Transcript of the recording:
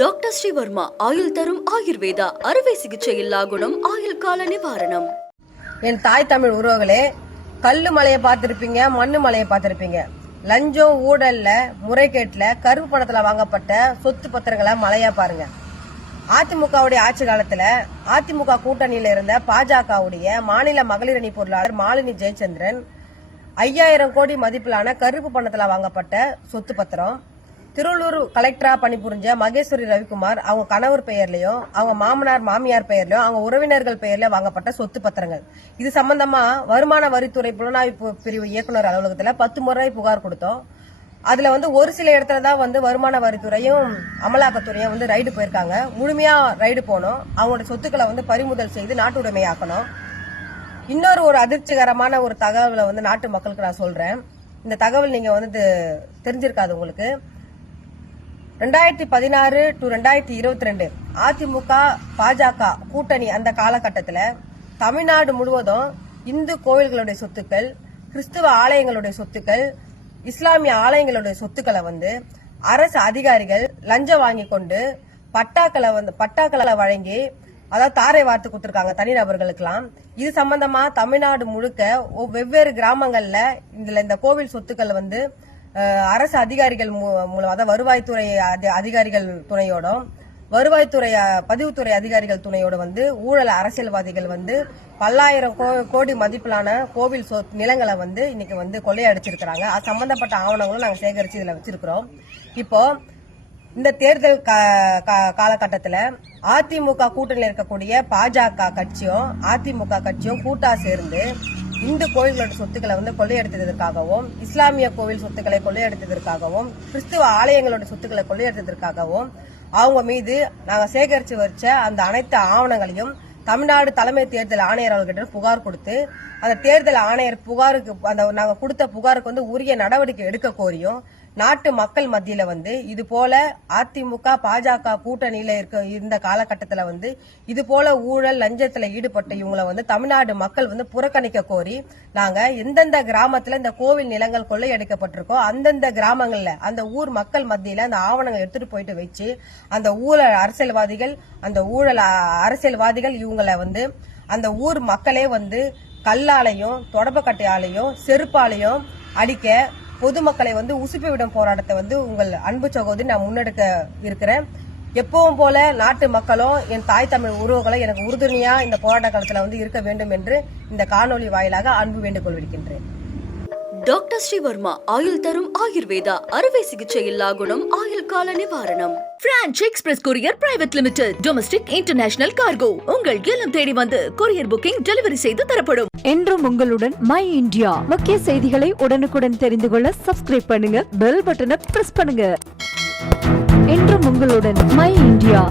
Doctor Sreevarma ஆயுள் தரும் ஆயுர்வேதா அறுவை சிகிச்சையில்லா குணம் ஆயுள் கால நிவாரணம். என் தாய் தமிழ் உறவுகளே, கல்லு மலையை பார்த்திருப்பீங்க, மண்ணு மலையை பார்த்திருப்பீங்க. லஞ்சம், ஊழல்ல, முறைகேட்டுல, கருப்பு பணத்துல வாங்கப்பட்ட சொத்து பத்திரங்களை மலையா பாருங்க. அதிமுகவுடைய ஆட்சி காலத்துல அதிமுக கூட்டணியில இருந்த பாஜகவுடைய மாநில மகளிர் அணி பொருளாளர் மாலினி ஜெயச்சந்திரன் 5000 கோடி மதிப்பிலான கருப்பு பணத்துல வாங்கப்பட்ட சொத்து பத்திரம், திருவள்ளூர் கலெக்டரா பணிபுரிஞ்ச மகேஸ்வரி ரவிக்குமார் அவங்க கணவர் பெயர்லயும், அவங்க மாமனார் மாமியார் பெயர்லயும், அவங்க உறவினர்கள் பெயர்ல வாங்கப்பட்ட சொத்து பத்திரங்கள். இது சம்பந்தமா வருமான வரித்துறை புலனாய்வு பிரிவு இயக்குநர் அலுவலகத்துல 10 முறை புகார் கொடுத்தோம். அதுல ஒரு சில இடத்துல தான் வருமான வரித்துறையும் அமலாக்கத்துறையும் ரைடு போயிருக்காங்க. முழுமையா ரைடு போனோம். அவங்களோட சொத்துக்களை பறிமுதல் செய்து நாட்டு உடைமையாக்கணும். இன்னொரு அதிர்ச்சிகரமான ஒரு தகவலை நாட்டு மக்களுக்கு நான் சொல்றேன். இந்த தகவல் நீங்க தெரிஞ்சிருக்காது உங்களுக்கு. 2016 to 2022 அதிமுக பாஜக கூட்டணி அந்த காலகட்டத்தில் தமிழ்நாடு முழுவதும் இந்து கோவில்களுடைய சொத்துக்கள், கிறிஸ்துவ ஆலயங்களுடைய சொத்துக்கள், இஸ்லாமிய ஆலயங்களுடைய சொத்துக்களை அரசு அதிகாரிகள் லஞ்சம் வாங்கி கொண்டு பட்டாக்களை வழங்கி, அதாவது தாரை வார்த்து கொடுத்திருக்காங்க தனிநபர்களுக்கெல்லாம். இது சம்பந்தமா தமிழ்நாடு முழுக்க வெவ்வேறு கிராமங்கள்ல இந்த கோவில் சொத்துக்கள் அரசு அதிகாரிகள் மூலம், அதாவது வருவாய்த்துறை அதிகாரிகள் துணையோடும், வருவாய்த்துறை பதிவுத்துறை அதிகாரிகள் துணையோட ஊழல் அரசியல்வாதிகள் பல்லாயிரம் கோடி மதிப்பிலான கோவில் நிலங்களை இன்னைக்கு கொள்ளையடிச்சிருக்கிறாங்க. அது சம்பந்தப்பட்ட ஆவணங்களும் நாங்க சேகரிச்சு இதுல வச்சிருக்கிறோம். இப்போ இந்த தேர்தல் காலகட்டத்தில் அதிமுக கூட்டணியில் இருக்கக்கூடிய பாஜக கட்சியும் அதிமுக கட்சியும் கூட்டா சேர்ந்து இந்து கோயில்களோட சொத்துக்களை கொள்ளையடித்ததற்காகவும், இஸ்லாமிய கோவில் சொத்துக்களை கொள்ளையடித்ததற்காகவும், கிறிஸ்துவ ஆலயங்களோட சொத்துக்களை கொள்ளையடித்ததற்காகவும் அவங்க மீது நாங்க சேகரிச்சு வச்ச அந்த அனைத்து ஆவணங்களையும் தமிழ்நாடு தலைமை தேர்தல் ஆணையர் அவர்கிட்ட புகார் கொடுத்து, அந்த தேர்தல் ஆணையர் புகாருக்கு நாங்க கொடுத்த புகாருக்கு உரிய நடவடிக்கை எடுக்க கோரியும் நாட்டு மக்கள் மத்தியில இது போல அதிமுக பாஜக கூட்டணியில இருந்த காலகட்டத்துல இது போல ஊழல் லஞ்சத்துல ஈடுபட்ட இவங்களை தமிழ்நாடு மக்கள் புறக்கணிக்க கோரி நாங்க எந்தெந்த கிராமத்துல இந்த கோவில் நிலங்கள் கொள்ளையடிக்கப்பட்டிருக்கோ அந்தந்த கிராமங்கள்ல அந்த ஊர் மக்கள் மத்தியில அந்த ஆவணங்கள் எடுத்துட்டு போயிட்டு வச்சு அந்த ஊழல் அரசியல்வாதிகள் இவங்களை அந்த ஊர் மக்களே கல்லாலையும் தொடப்பக்கட்டையாலையும் செருப்பாலையும் அடிக்க பொதுமக்களை உசுப்பி விடும் போராட்டத்தை உங்கள் அன்பு சகோதரி நான் முன்னெடுக்க இருக்கிறேன். எப்பவும் போல நாட்டு மக்களும் என் தாய் தமிழ் உறவுகளை எனக்கு உறுதுணையா இந்த போராட்ட காலத்துல இருக்க வேண்டும் என்று இந்த காணொலி வாயிலாக அன்பு வேண்டுகோள் விடுக்கின்றேன். டாக்டர் ஸ்ரீவர்மா ஆயுள் தரும் ஆயுர்வேதா அறுவை சிகிச்சையில்லா குணம் ஆயுள் கால நிவாரணம். Branch express courier private limited. Domestic international cargo. உங்கள் இல்லம் தேடி வந்து கொரியர் புக்கிங் டெலிவரி செய்து தரப்படும். என்றும் உங்களுடன் மை இந்தியா. முக்கிய செய்திகளை உடனுக்குடன் தெரிந்து கொள்ள சப்ஸ்கிரைப் பண்ணுங்க, பெல் பட்டனை பிரஸ் பண்ணுங்க. என்றும் உங்களுடன் மை இந்தியா.